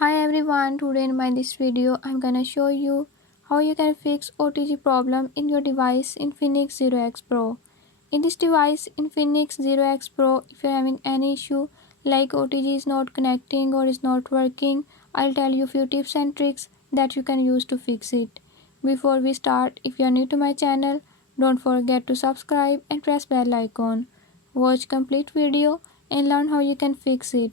Hi everyone, today in my this video I'm gonna show you how you can fix OTG problem in your device Infinix 0X Pro. In this device Infinix 0X Pro, if you're having any issue like OTG is not connecting or is not working, I'll tell you few tips and tricks that you can use to fix it. Before we start, if you're new to my channel, don't forget to subscribe and press bell icon. Watch complete video and learn how you can fix it.